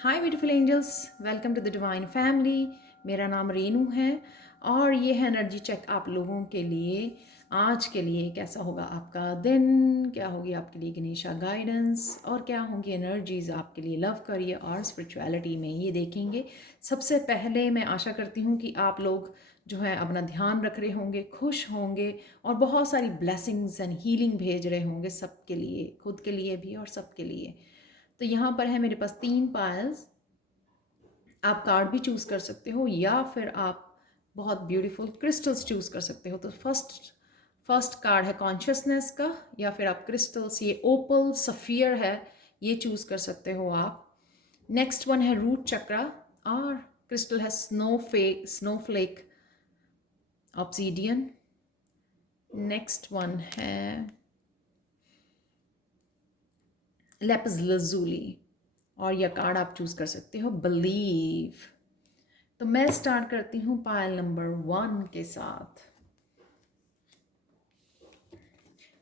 Hi beautiful angels, welcome to the divine family. मेरा नाम रेनू है और ये है एनर्जी चेक आप लोगों के लिए। आज के लिए कैसा होगा आपका दिन, क्या होगी आपके लिए गणेशा गाइडेंस और क्या होंगी एनर्जीज आपके लिए लव, करियर और स्पिरिचुअलिटी में, ये देखेंगे। सबसे पहले मैं आशा करती हूँ कि आप लोग जो है अपना ध्यान रख रहे होंगे, खुश होंगे और बहुत सारी ब्लेसिंग्स एंड हीलिंग भेज रहे होंगे सबके लिए, खुद के लिए भी और सबके लिए। तो यहाँ पर है मेरे पास 3 पायल्स। आप कार्ड भी चूज़ कर सकते हो या फिर आप बहुत ब्यूटीफुल क्रिस्टल्स चूज़ कर सकते हो। तो फर्स्ट फर्स्ट कार्ड है कॉन्शियसनेस का, या फिर आप क्रिस्टल्स, ये ओपल सफ़ियर है, ये चूज़ कर सकते हो आप। नेक्स्ट वन है रूट चक्रा और क्रिस्टल है स्नोफ्लेक ऑब्सीडियन। नेक्स्ट वन है लेपिस लजूली और यह कार्ड आप चूज़ कर सकते हो बिलीव। तो मैं स्टार्ट करती हूँ पायल नंबर 1 के साथ।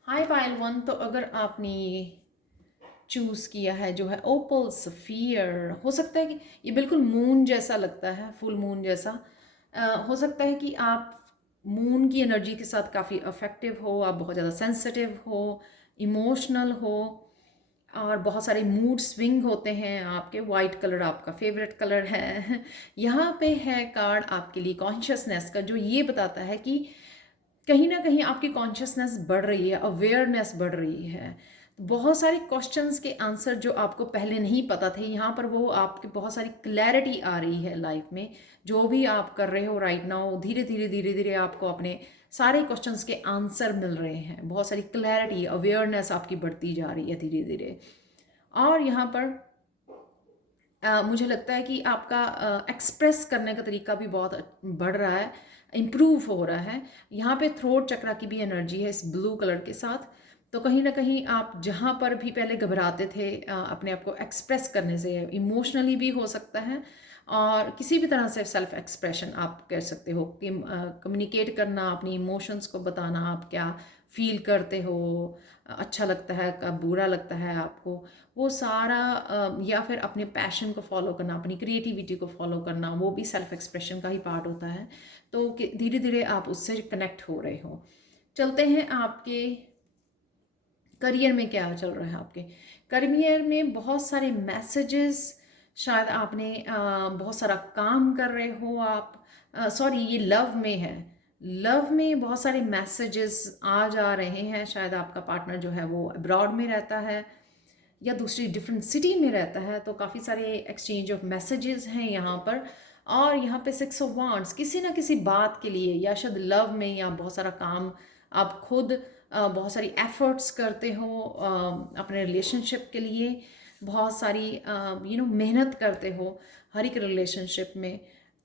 हाय पायल 1, तो अगर आपने ये चूज़ किया है जो है ओपल सफ़ियर, हो सकता है कि ये बिल्कुल मून जैसा लगता है, फुल मून जैसा। हो सकता है कि आप मून की एनर्जी के साथ काफ़ी अफेक्टिव हो, आप बहुत ज़्यादा सेंसिटिव हो, इमोशनल हो और बहुत सारे मूड स्विंग होते हैं आपके। वाइट कलर आपका फेवरेट कलर है। यहाँ पे है कार्ड आपके लिए कॉन्शियसनेस का, जो ये बताता है कि कहीं ना कहीं आपकी कॉन्शियसनेस बढ़ रही है, अवेयरनेस बढ़ रही है। बहुत सारे क्वेश्चंस के आंसर जो आपको पहले नहीं पता थे, यहाँ पर वो आपकी बहुत सारी क्लैरिटी आ रही है लाइफ में। जो भी आप कर रहे हो राइट नाउ, धीरे धीरे आपको अपने सारे क्वेश्चंस के आंसर मिल रहे हैं। बहुत सारी क्लैरिटी, अवेयरनेस आपकी बढ़ती जा रही है धीरे धीरे। और यहाँ पर मुझे लगता है कि आपका एक्सप्रेस करने का तरीका भी बहुत बढ़ रहा है, इम्प्रूव हो रहा है। यहाँ पे थ्रोट चक्रा की भी एनर्जी है इस ब्लू कलर के साथ। तो कहीं ना कहीं आप जहाँ पर भी पहले घबराते थे अपने आप को एक्सप्रेस करने से, इमोशनली भी हो सकता है और किसी भी तरह से सेल्फ एक्सप्रेशन आप कर सकते हो कि कम्युनिकेट करना, अपनी इमोशंस को बताना, आप क्या फील करते हो, अच्छा लगता है, कब बुरा लगता है आपको, वो सारा या फिर अपने पैशन को फॉलो करना, अपनी क्रिएटिविटी को फॉलो करना, वो भी सेल्फ एक्सप्रेशन का ही पार्ट होता है। तो धीरे धीरे आप उससे कनेक्ट हो रहे हो। चलते हैं आपके करियर में क्या चल रहा है। आपके करियर में बहुत सारे मैसेजेस, शायद आपने बहुत सारा काम कर रहे हो आप। सॉरी, ये लव में है। लव में बहुत सारे मैसेजेस आ जा रहे हैं। शायद आपका पार्टनर जो है वो अब्रॉड में रहता है या दूसरी डिफरेंट सिटी में रहता है, तो काफ़ी सारे एक्सचेंज ऑफ मैसेजेस हैं यहाँ पर। और यहाँ पे 6 ऑफ वांड्स किसी ना किसी बात के लिए, या शायद लव में, या बहुत सारा काम आप खुद बहुत सारी एफर्ट्स करते हो अपने रिलेशनशिप के लिए, बहुत सारी मेहनत करते हो हर एक रिलेशनशिप में।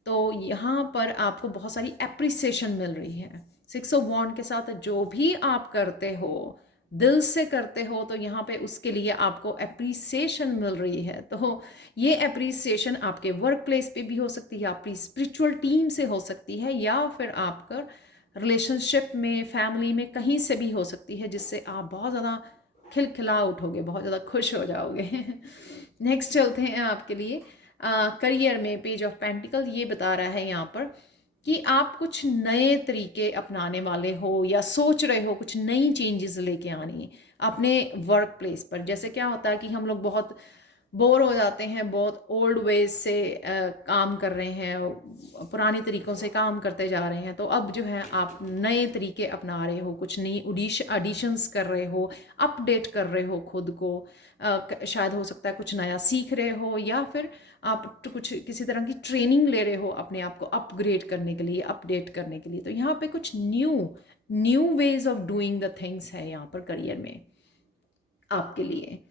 तो यहाँ पर आपको बहुत सारी एप्रिसिएशन मिल रही है। 6 ऑफ वांड के साथ जो भी आप करते हो, दिल से करते हो, तो यहाँ पे उसके लिए आपको अप्रिसिएशन मिल रही है। तो ये अप्रिसिएशन आपके वर्क प्लेस पे भी हो सकती है, आपकी स्पिरिचुअल टीम से हो सकती है, या फिर आपका रिलेशनशिप में, फैमिली में, कहीं से भी हो सकती है, जिससे आप बहुत ज़्यादा खिलखिला उठोगे, बहुत ज़्यादा खुश हो जाओगे। नेक्स्ट चलते हैं आपके लिए करियर में। पेज ऑफ पेंटिकल ये बता रहा है यहाँ पर कि आप कुछ नए तरीके अपनाने वाले हो या सोच रहे हो कुछ नई चेंजेस लेके आनी अपने वर्क प्लेस पर। जैसे क्या होता है कि हम लोग बहुत बोर हो जाते हैं, बहुत ओल्ड वेज से काम कर रहे हैं, पुराने तरीक़ों से काम करते जा रहे हैं। तो अब जो है आप नए तरीके अपना रहे हो, कुछ नई एडिशंस कर रहे हो, अपडेट कर रहे हो खुद को। शायद हो सकता है कुछ नया सीख रहे हो, या फिर आप तो कुछ किसी तरह की ट्रेनिंग ले रहे हो अपने आप को अपग्रेड करने के लिए, अपडेट करने के लिए। तो यहाँ पे कुछ new ways of doing the things है यहाँ पर करियर में आपके लिए।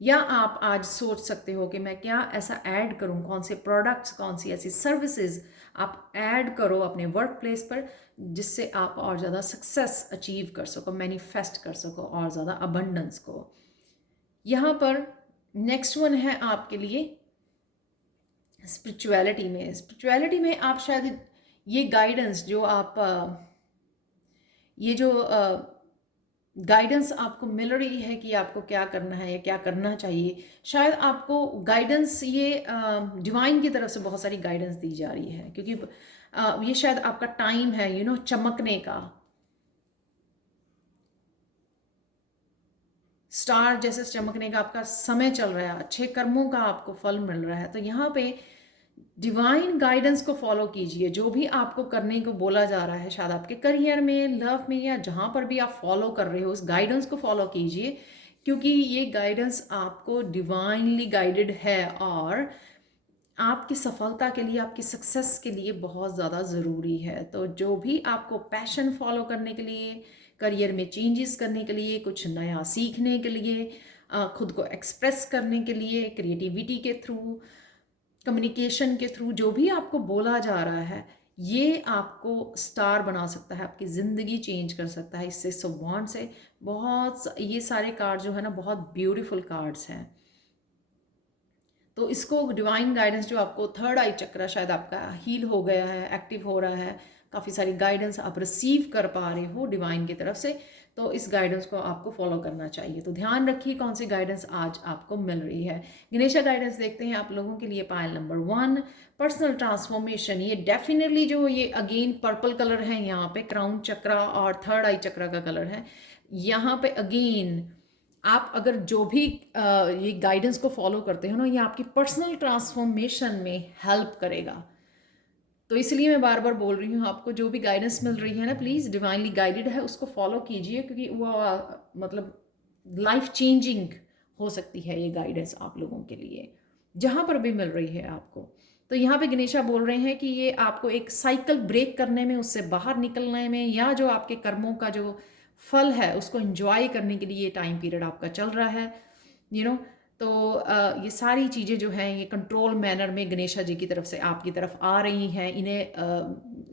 या आप आज सोच सकते हो कि मैं क्या ऐसा ऐड करूं, कौन से प्रोडक्ट्स, कौन सी ऐसी सर्विसेज आप ऐड करो अपने वर्क प्लेस पर, जिससे आप और ज़्यादा सक्सेस अचीव कर सको, मैनिफेस्ट कर सको और ज़्यादा अबंडेंस को। यहाँ पर नेक्स्ट वन है आपके लिए स्पिरिचुअलिटी में आप शायद ये गाइडेंस जो आप ये जो गाइडेंस आपको मिल रही है कि आपको क्या करना है या क्या करना चाहिए। शायद आपको गाइडेंस ये डिवाइन की तरफ से बहुत सारी गाइडेंस दी जा रही है, क्योंकि ये शायद आपका टाइम है चमकने का। स्टार जैसे चमकने का आपका समय चल रहा है, अच्छे कर्मों का आपको फल मिल रहा है। तो यहाँ पे डिवाइन गाइडेंस को फॉलो कीजिए। जो भी आपको करने को बोला जा रहा है, शायद आपके करियर में, लव में, या जहाँ पर भी आप फॉलो कर रहे हो, उस गाइडेंस को फॉलो कीजिए, क्योंकि ये गाइडेंस आपको डिवाइनली गाइडेड है और आपकी सफलता के लिए, आपकी सक्सेस के लिए बहुत ज़्यादा ज़रूरी है। तो जो भी आपको पैशन फॉलो करने के लिए, करियर में चेंजेस करने के लिए, कुछ नया सीखने के लिए, खुद को एक्सप्रेस करने के लिए, क्रिएटिविटी के थ्रू, कम्युनिकेशन के थ्रू, जो भी आपको बोला जा रहा है, ये आपको स्टार बना सकता है, आपकी ज़िंदगी चेंज कर सकता है। इससे सवान से बहुत ये सारे कार्ड जो है ना, बहुत ब्यूटीफुल कार्ड्स हैं। तो इसको डिवाइन गाइडेंस जो आपको थर्ड आई चक्र शायद आपका हील हो गया है, एक्टिव हो रहा है, काफ़ी सारी गाइडेंस आप रिसीव कर पा रहे हो डिवाइन की तरफ से, तो इस गाइडेंस को आपको फॉलो करना चाहिए। तो ध्यान रखिए कौन सी गाइडेंस आज आपको मिल रही है। गणेशा गाइडेंस देखते हैं आप लोगों के लिए। Pile number 1, personal transformation. ये डेफिनेटली जो ये अगेन पर्पल कलर है यहाँ पे, क्राउन चक्र और थर्ड आई चक्र का कलर है। यहाँ पे अगेन आप अगर जो भी ये गाइडेंस को फॉलो करते हो ना, ये आपकी पर्सनल ट्रांसफॉर्मेशन में हेल्प करेगा। तो इसलिए मैं बार बार बोल रही हूँ, आपको जो भी गाइडेंस मिल रही है ना, प्लीज़ डिवाइनली गाइडेड है, उसको फॉलो कीजिए, क्योंकि वो मतलब लाइफ चेंजिंग हो सकती है ये गाइडेंस आप लोगों के लिए, जहाँ पर भी मिल रही है आपको। तो यहाँ पे गणेशा बोल रहे हैं कि ये आपको एक साइकिल ब्रेक करने में, उससे बाहर निकलने में, या जो आपके कर्मों का जो फल है उसको एंजॉय करने के लिए ये टाइम पीरियड आपका चल रहा है। तो ये सारी चीज़ें जो हैं, ये कंट्रोल मैनर में गणेशा जी की तरफ से आपकी तरफ आ रही हैं, इन्हें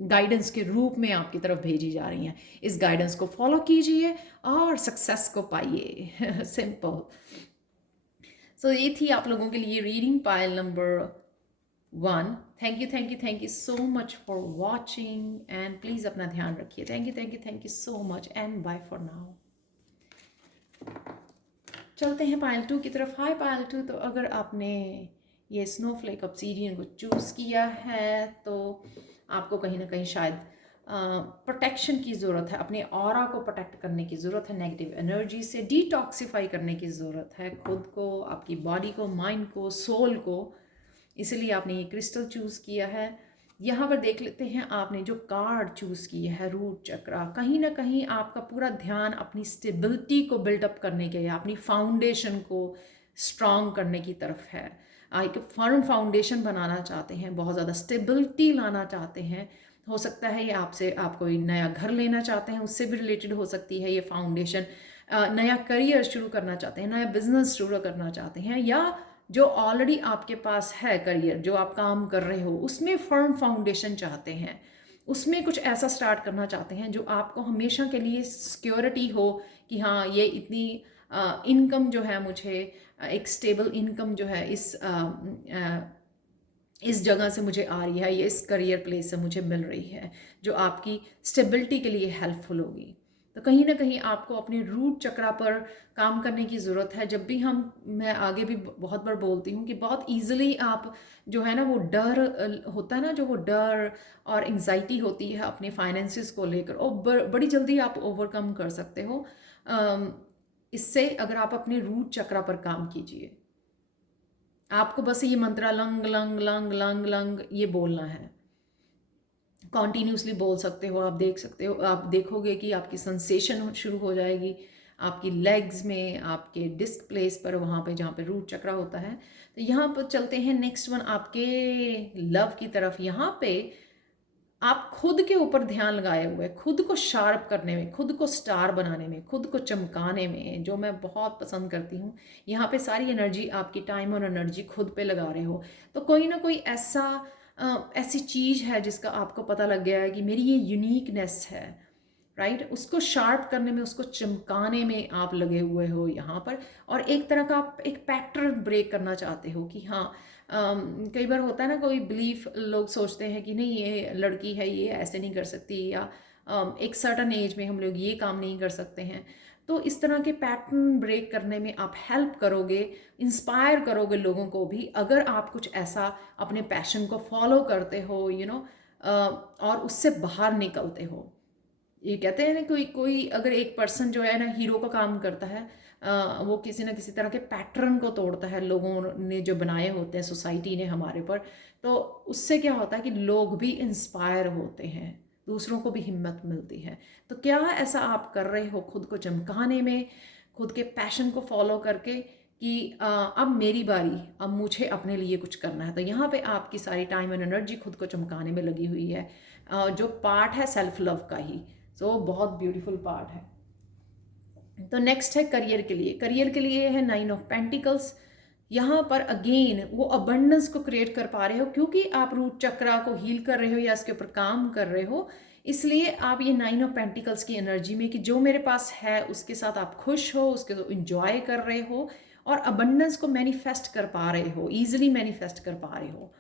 गाइडेंस के रूप में आपकी तरफ भेजी जा रही हैं। इस गाइडेंस को फॉलो कीजिए और सक्सेस को पाइए। सिंपल। सो ये थी आप लोगों के लिए reading pile number 1। Thank you so much for watching, and please अपना ध्यान रखिए। Thank you so much, and bye for now. चलते हैं पायल 2 की तरफ। हाय पायल 2, तो अगर आपने ये स्नोफ्लेक ऑब्सीडियन को चूज़ किया है, तो आपको कहीं ना कहीं शायद प्रोटेक्शन की ज़रूरत है, अपने ऑरा को प्रोटेक्ट करने की ज़रूरत है, नेगेटिव एनर्जी से डिटॉक्सिफाई करने की ज़रूरत है, खुद को, आपकी बॉडी को, माइंड को, सोल को। इसलिए आपने ये क्रिस्टल चूज़ किया है। यहाँ पर देख लेते हैं आपने जो कार्ड चूज़ किया है, रूट चक्रा, कहीं ना कहीं आपका पूरा ध्यान अपनी स्टेबिलिटी को बिल्डअप करने के, अपनी फाउंडेशन को स्ट्रॉन्ग करने की तरफ है। एक फर्म फाउंडेशन बनाना चाहते हैं, बहुत ज़्यादा स्टेबिलिटी लाना चाहते हैं। हो सकता है ये आपसे, आप कोई नया घर लेना चाहते हैं, उससे भी रिलेटेड हो सकती है ये फाउंडेशन। नया करियर शुरू करना चाहते हैं, नया बिजनेस शुरू करना चाहते हैं, या जो ऑलरेडी आपके पास है करियर, जो आप काम कर रहे हो, उसमें फर्म फाउंडेशन चाहते हैं, उसमें कुछ ऐसा स्टार्ट करना चाहते हैं जो आपको हमेशा के लिए सिक्योरिटी हो कि हाँ, ये इतनी इनकम जो है, मुझे एक स्टेबल इनकम जो है इस जगह से मुझे आ रही है, ये इस करियर प्लेस से मुझे मिल रही है, जो आपकी स्टेबिलिटी के लिए हेल्पफुल होगी। तो कहीं ना कहीं आपको अपने रूट चक्रा पर काम करने की ज़रूरत है। जब भी मैं आगे भी बहुत बार बोलती हूँ कि बहुत ईजिली आप जो है ना, वो डर होता है ना, जो वो डर और एंग्जाइटी होती है अपने फाइनेंसिस को लेकर, और बड़ी जल्दी आप ओवरकम कर सकते हो इससे, अगर आप अपने रूट चक्रा पर काम कीजिए। आपको बस ये मंत्रा लंग लंग लंग लंग लंग ये बोलना है, कॉन्टीन्यूसली बोल सकते हो। आप देख सकते हो, आप देखोगे कि आपकी सेंसेशन शुरू हो जाएगी आपकी लेग्स में, आपके डिस्क प्लेस पर, वहाँ पे जहाँ पे रूट चक्रा होता है। तो यहाँ पर चलते हैं नेक्स्ट वन, आपके लव की तरफ। यहाँ पे आप खुद के ऊपर ध्यान लगाए हुए, खुद को शार्प करने में, खुद को स्टार बनाने में, खुद को चमकाने में, जो मैं बहुत पसंद करती हूँ। यहाँ पे सारी एनर्जी, आपकी टाइम और एनर्जी खुद पे लगा रहे हो। तो कोई ना कोई ऐसी चीज़ है जिसका आपको पता लग गया है कि मेरी ये यूनिकनेस है, राइट? उसको शार्प करने में, उसको चमकाने में आप लगे हुए हो यहाँ पर। और एक तरह का आप एक पैटर्न ब्रेक करना चाहते हो कि हाँ, कई बार होता है ना, कोई बिलीफ, लोग सोचते हैं कि नहीं, ये लड़की है, ये ऐसे नहीं कर सकती, या एक सर्टन एज में हम लोग ये काम नहीं कर सकते हैं। तो इस तरह के पैटर्न ब्रेक करने में आप हेल्प करोगे, इंस्पायर करोगे लोगों को भी, अगर आप कुछ ऐसा अपने पैशन को फॉलो करते हो, और उससे बाहर निकलते हो। ये कहते हैं ना, कोई कोई अगर एक पर्सन जो है ना हीरो का काम करता है, वो किसी ना किसी तरह के पैटर्न को तोड़ता है लोगों ने जो बनाए होते हैं सोसाइटी ने हमारे पर, तो उससे क्या होता है कि लोग भी इंस्पायर होते हैं, दूसरों को भी हिम्मत मिलती है। तो क्या ऐसा आप कर रहे हो खुद को चमकाने में, खुद के पैशन को फॉलो करके कि अब मेरी बारी, अब मुझे अपने लिए कुछ करना है। तो यहाँ पे आपकी सारी टाइम एंड एनर्जी खुद को चमकाने में लगी हुई है, जो पार्ट है सेल्फ लव का ही। सो बहुत ब्यूटीफुल पार्ट है। तो नेक्स्ट है करियर के लिए। करियर के लिए है 9 ऑफ पेंटिकल्स। यहाँ पर अगेन वो अबंडेंस को क्रिएट कर पा रहे हो, क्योंकि आप रूट चक्रा को हील कर रहे हो या इसके ऊपर काम कर रहे हो, इसलिए आप ये 9 ऑफ पेंटिकल्स की एनर्जी में कि जो मेरे पास है उसके साथ आप खुश हो, उसके साथ इंजॉय कर रहे हो और अबंडेंस को मैनिफेस्ट कर पा रहे हो, ईजिली मैनिफेस्ट कर पा रहे हो।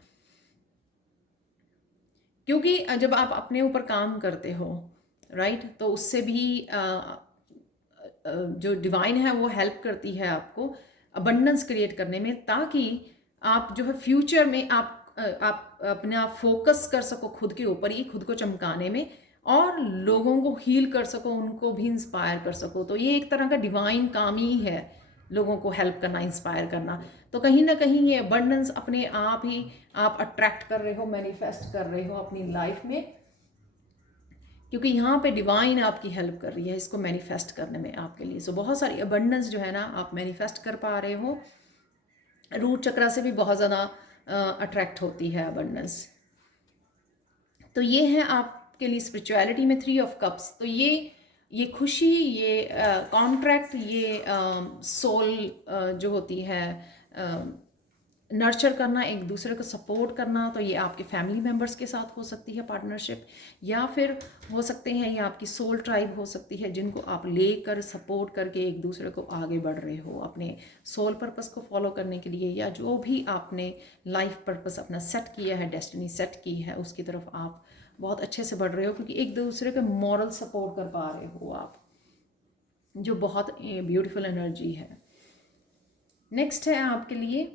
क्योंकि जब आप अपने ऊपर काम करते हो, राइट, तो उससे भी जो डिवाइन है वो हेल्प करती है आपको अबंडेंस क्रिएट करने में, ताकि आप जो है फ्यूचर में आप अपना फोकस कर सको खुद के ऊपर ही, खुद को चमकाने में, और लोगों को हील कर सको, उनको भी इंस्पायर कर सको। तो ये एक तरह का डिवाइन काम ही है, लोगों को हेल्प करना, इंस्पायर करना। तो कहीं ना कहीं ये अबंडेंस अपने आप ही आप अट्रैक्ट कर रहे हो, मैनिफेस्ट कर रहे हो अपनी लाइफ में, क्योंकि यहाँ पे डिवाइन आपकी हेल्प कर रही है इसको मैनिफेस्ट करने में आपके लिए। सो बहुत सारी अबंडेंस जो है ना आप मैनिफेस्ट कर पा रहे हो। रूट चक्रा से भी बहुत ज़्यादा अट्रैक्ट होती है अबंडेंस। तो ये है आपके लिए स्पिरिचुअलिटी में 3 ऑफ कप्स। तो ये खुशी, ये कॉन्ट्रैक्ट, ये सोल जो होती है, नर्चर करना, एक दूसरे को सपोर्ट करना, तो ये आपके फैमिली मेम्बर्स के साथ हो सकती है पार्टनरशिप, या फिर हो सकते हैं ये आपकी सोल ट्राइब हो सकती है, जिनको आप लेकर सपोर्ट करके एक दूसरे को आगे बढ़ रहे हो अपने सोल पर्पस को फॉलो करने के लिए, या जो भी आपने लाइफ पर्पस अपना सेट किया है, डेस्टिनी सेट की है, उसकी तरफ आप बहुत अच्छे से बढ़ रहे हो, क्योंकि एक दूसरे का मॉरल सपोर्ट कर पा रहे हो आप, जो बहुत ब्यूटीफुल एनर्जी है। नेक्स्ट है आपके लिए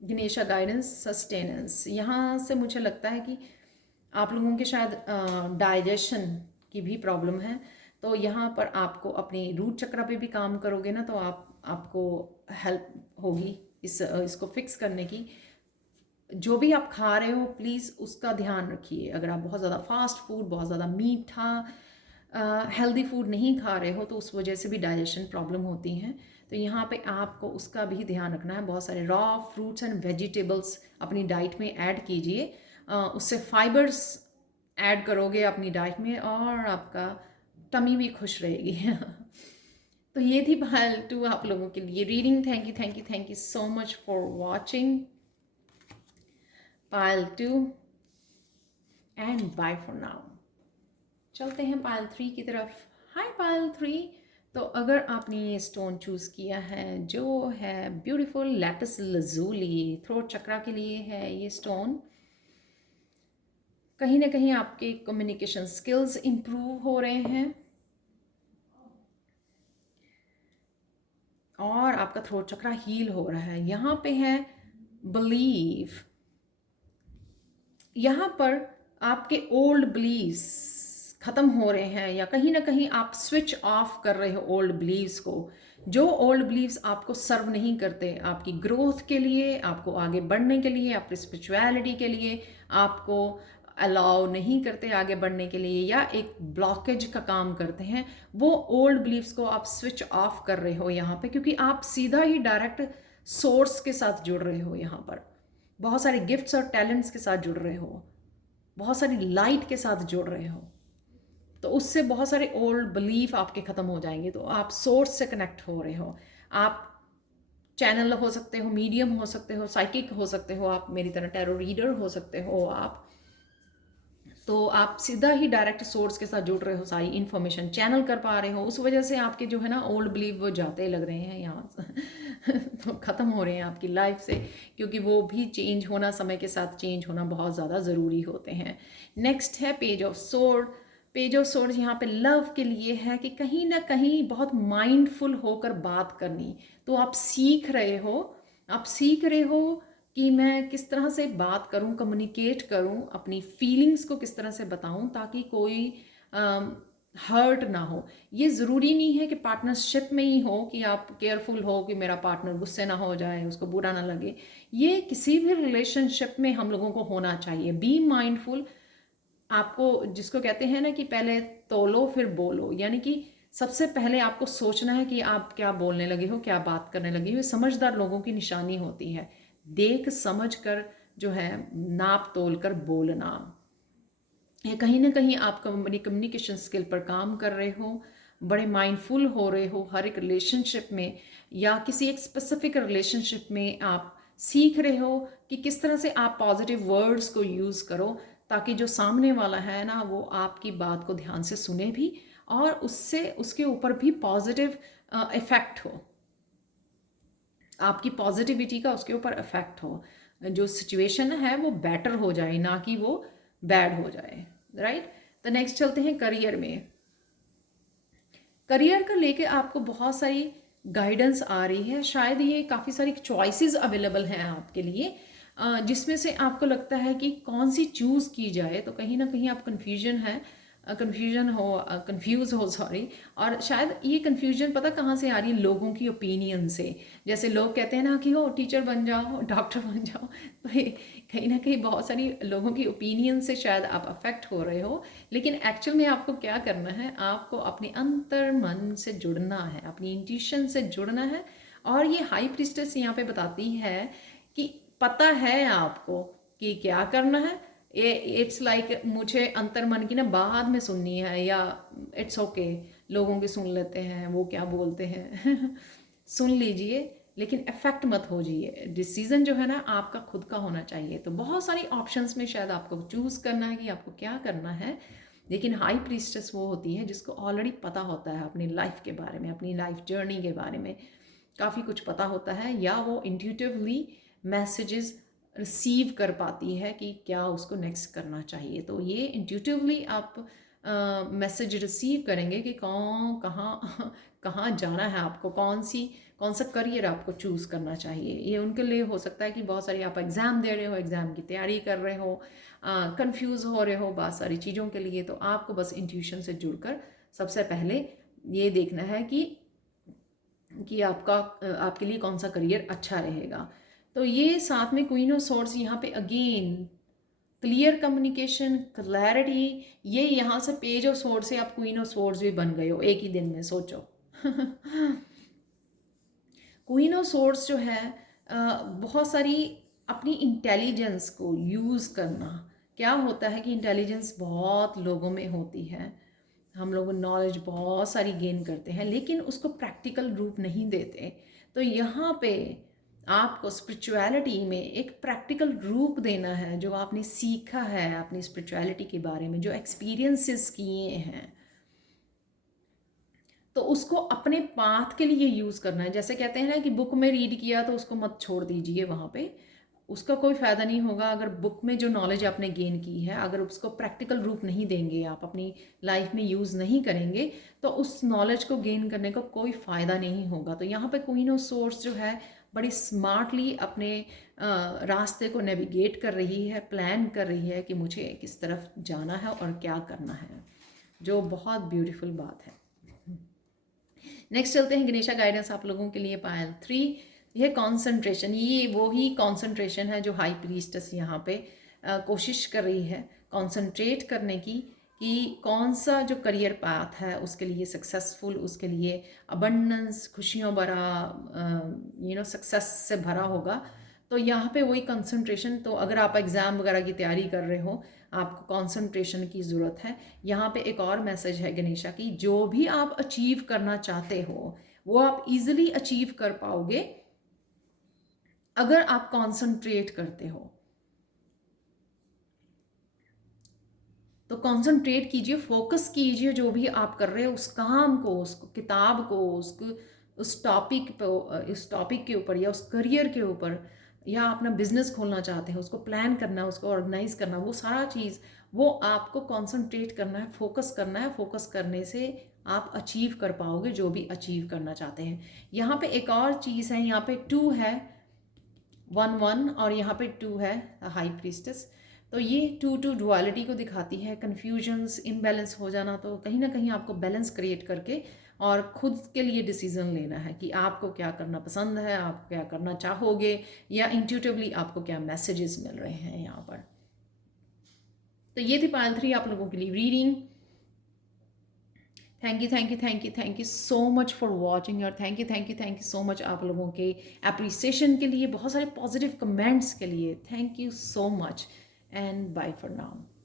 गणेशा गाइडेंस सस्टेनेंस। यहाँ से मुझे लगता है कि आप लोगों के शायद डाइजेशन की भी प्रॉब्लम है, तो यहाँ पर आपको अपनी रूट चक्र पे भी काम करोगे ना, तो आपको हेल्प होगी इसको फिक्स करने की। जो भी आप खा रहे हो प्लीज़ उसका ध्यान रखिए। अगर आप बहुत ज़्यादा फास्ट फूड, बहुत ज़्यादा मीठा हेल्दी फूड नहीं खा रहे हो, तो उस वजह से भी डाइजेशन प्रॉब्लम होती हैं। तो यहाँ पे आपको उसका भी ध्यान रखना है। बहुत सारे रॉ फ्रूट्स एंड वेजिटेबल्स अपनी डाइट में ऐड कीजिए, उससे फाइबर्स ऐड करोगे अपनी डाइट में, और आपका टमी भी खुश रहेगी। तो ये थी पायल 2 आप लोगों के लिए reading. Thank you so much for watching Payal 2 and bye for now. चलते हैं पायल 3 की तरफ। हाय पायल 3। तो अगर आपने ये स्टोन चूज़ किया है जो है ब्यूटीफुल लैपिस लजूली, थ्रोट चक्रा के लिए है ये स्टोन, कहीं ना कहीं आपके कम्युनिकेशन स्किल्स इंप्रूव हो रहे हैं और आपका थ्रोट चक्रा हील हो रहा है। यहाँ पे है बिलीव, यहाँ पर आपके ओल्ड बिलीव्स ख़त्म हो रहे हैं, या कहीं ना कहीं आप स्विच ऑफ कर रहे हो ओल्ड बिलीव्स को। जो ओल्ड बिलीव्स आपको सर्व नहीं करते आपकी ग्रोथ के लिए, आपको आगे बढ़ने के लिए, आपकी स्पिरिचुअलिटी के लिए, आपको अलाउ नहीं करते आगे बढ़ने के लिए, या एक ब्लॉकेज का काम करते हैं, वो ओल्ड बिलीव्स को आप स्विच ऑफ कर रहे हो यहाँ पे, क्योंकि आप सीधा ही डायरेक्ट सोर्स के साथ जुड़ रहे हो। यहाँ पर बहुत सारे गिफ्ट्स और टैलेंट्स के साथ जुड़ रहे हो, बहुत सारी लाइट के साथ जुड़ रहे हो, तो उससे बहुत सारे ओल्ड बिलीफ आपके ख़त्म हो जाएंगे। तो आप सोर्स से कनेक्ट हो रहे हो। आप चैनल हो सकते हो, मीडियम हो सकते हो, साइकिक हो सकते हो, आप मेरी तरह टैरो रीडर हो सकते हो आप। तो आप सीधा ही डायरेक्ट सोर्स के साथ जुड़ रहे हो, सारी इन्फॉर्मेशन चैनल कर पा रहे हो। उस वजह से आपके जो है ना ओल्ड बिलीव वो जाते लग रहे हैं यहाँ से तो ख़त्म हो रहे हैं आपकी लाइफ से, क्योंकि वो भी चेंज होना, समय के साथ चेंज होना बहुत ज़्यादा ज़रूरी होते हैं। नेक्स्ट है page of sword. Page of swords यहाँ पे लव के लिए है कि कहीं ना कहीं बहुत माइंडफुल होकर बात करनी। तो आप सीख रहे हो, कि मैं किस तरह से बात करूं, कम्युनिकेट करूं, अपनी फीलिंग्स को किस तरह से बताऊं ताकि कोई हर्ट ना हो। ये ज़रूरी नहीं है कि पार्टनरशिप में ही हो कि आप केयरफुल हो कि मेरा पार्टनर गुस्से ना हो जाए, उसको बुरा ना लगे। ये किसी भी रिलेशनशिप में हम लोगों को होना चाहिए। Be mindful. आपको जिसको कहते हैं ना कि पहले तोलो फिर बोलो, यानी कि सबसे पहले आपको सोचना है कि आप क्या बोलने लगे हो, क्या बात करने लगे हो। ये समझदार लोगों की निशानी होती है, देख समझ कर जो है नाप तोल कर बोलना। ये कहीं ना कहीं आप अपनी कम्युनिकेशन स्किल पर काम कर रहे हो, बड़े माइंडफुल हो रहे हो हर एक रिलेशनशिप में, या किसी एक स्पेसिफिक रिलेशनशिप में आप सीख रहे हो कि किस तरह से आप पॉजिटिव वर्ड्स को यूज़ करो ताकि जो सामने वाला है ना वो आपकी बात को ध्यान से सुने भी और उससे उसके ऊपर भी पॉजिटिव इफ़ेक्ट हो, आपकी पॉजिटिविटी का उसके ऊपर इफ़ेक्ट हो, जो सिचुएशन है वो बेटर हो जाए ना कि वो बैड हो जाए, राइट। तो नेक्स्ट चलते हैं करियर में। करियर को लेके आपको बहुत सारी गाइडेंस आ रही है, शायद ये काफ़ी सारी चॉइसेस अवेलेबल हैं आपके लिए, जिसमें से आपको लगता है कि कौन सी चूज़ की जाए। तो कहीं ना कहीं आप कंफ्यूज हो, सॉरी। और शायद ये कंफ्यूजन पता कहाँ से आ रही है, लोगों की ओपिनियन से। जैसे लोग कहते हैं ना कि हो टीचर बन जाओ, डॉक्टर बन जाओ, तो ये कहीं ना कहीं बहुत सारी लोगों की ओपिनियन से शायद आप अफेक्ट हो रहे हो। लेकिन एक्चुअल में आपको क्या करना है, आपको अपने अंतर मन से जुड़ना है, अपनी इंट्यूशन से जुड़ना है। और ये हाई प्रीस्टेस यहाँ पे बताती है कि पता है आपको कि क्या करना है। इट्स लाइक मुझे अंतर मन की ना बाद में सुननी है, या इट्स ओके लोगों की सुन लेते हैं वो क्या बोलते हैं सुन लीजिए, लेकिन इफेक्ट मत हो जाइए। डिसीजन जो है ना आपका खुद का होना चाहिए। तो बहुत सारी ऑप्शंस में शायद आपको चूज़ करना है कि आपको क्या करना है, लेकिन हाई प्रीस्टेस वो होती है जिसको ऑलरेडी पता होता है अपनी लाइफ के बारे में, अपनी लाइफ जर्नी के बारे में काफ़ी कुछ पता होता है, या वो इंट्यूटिवली मैसेजेस रिसीव कर पाती है कि क्या उसको नेक्स्ट करना चाहिए। तो ये इंट्यूटिवली आप मैसेज रिसीव करेंगे कि कौन कहाँ कहाँ जाना है आपको, कौन सा करियर आपको चूज़ करना चाहिए। ये उनके लिए हो सकता है कि बहुत सारी आप एग्ज़ाम दे रहे हो, एग्ज़ाम की तैयारी कर रहे हो, कंफ्यूज हो रहे हो बहुत सारी चीज़ों के लिए। तो आपको बस इंट्यूशन से जुड़कर सबसे पहले ये देखना है कि आपके लिए कौन सा करियर अच्छा रहेगा। तो ये साथ में क्वीन ऑफ सोर्ड्स यहाँ पे अगेन क्लियर कम्युनिकेशन, क्लैरिटी। ये यहाँ से पेज ऑफ सोर्ड्स से आप क्वीन ऑफ सोर्ड्स भी बन गए हो एक ही दिन में, सोचो क्वीन ऑफ सोर्ड्स जो है बहुत सारी अपनी इंटेलिजेंस को यूज़ करना। क्या होता है कि इंटेलिजेंस बहुत लोगों में होती है, हम लोग नॉलेज बहुत सारी गेन करते हैं लेकिन उसको प्रैक्टिकल रूप नहीं देते। तो यहाँ पे आपको स्पिरिचुअलिटी में एक प्रैक्टिकल रूप देना है, जो आपने सीखा है अपनी स्पिरिचुअलिटी के बारे में, जो एक्सपीरियंसेस किए हैं, तो उसको अपने पाथ के लिए यूज़ करना है। जैसे कहते हैं ना कि बुक में रीड किया तो उसको मत छोड़ दीजिए वहाँ पे, उसका कोई फ़ायदा नहीं होगा अगर बुक में जो नॉलेज आपने गेन की है अगर उसको प्रैक्टिकल रूप नहीं देंगे, आप अपनी लाइफ में यूज़ नहीं करेंगे, तो उस नॉलेज को गेन करने का कोई फ़ायदा नहीं होगा। तो यहाँ पे क्वीन ऑफ सोर्स जो है बड़ी स्मार्टली अपने रास्ते को नेविगेट कर रही है, प्लान कर रही है कि मुझे किस तरफ जाना है और क्या करना है, जो बहुत ब्यूटीफुल बात है। नेक्स्ट चलते हैं गणेशा गाइडेंस आप लोगों के लिए पायल 3। यह कॉन्सेंट्रेशन, ये वो ही कॉन्सेंट्रेशन है जो हाई प्रीस्टेस यहाँ पे कोशिश कर रही है कॉन्सेंट्रेट करने की, कि कौन सा जो करियर पाथ है उसके लिए सक्सेसफुल, उसके लिए अबंडेंस, खुशियों भरा, सक्सेस से भरा होगा। तो यहाँ पे वही कंसंट्रेशन। तो अगर आप एग्ज़ाम वगैरह की तैयारी कर रहे हो, आपको कंसंट्रेशन की ज़रूरत है। यहाँ पे एक और मैसेज है गणेशा की, जो भी आप अचीव करना चाहते हो वो आप इजीली अचीव कर पाओगे अगर आप कंसंट्रेट करते हो। तो कंसंट्रेट कीजिए, फोकस कीजिए जो भी आप कर रहे हो उस काम को, उस किताब को, उस टॉपिक के ऊपर, या उस करियर के ऊपर, या अपना बिजनेस खोलना चाहते हैं उसको प्लान करना, उसको ऑर्गेनाइज करना, वो सारा चीज़ वो आपको कंसंट्रेट करना है, फोकस करना है। फोकस करने से आप अचीव कर पाओगे जो भी अचीव करना चाहते हैं। यहाँ पे एक और चीज़ है, यहाँ पे 2 है, 1 1, और यहाँ पे 2 है हाई प्रीस्टेस। तो ये 2 डुअलिटी को दिखाती है, कन्फ्यूजन्स, इम्बैलेंस हो जाना। तो कहीं ना कहीं आपको बैलेंस क्रिएट करके और खुद के लिए डिसीजन लेना है कि आपको क्या करना पसंद है, आप क्या करना चाहोगे, या इंट्यूटिवली आपको क्या मैसेजेस मिल रहे हैं यहाँ पर। तो ये थी पायल 3 आप लोगों के लिए reading. Thank you so much for watching, और थैंक यू सो मच आप लोगों के अप्रिसिएशन के लिए, बहुत सारे पॉजिटिव कमेंट्स के लिए। Thank you so much and bye for now.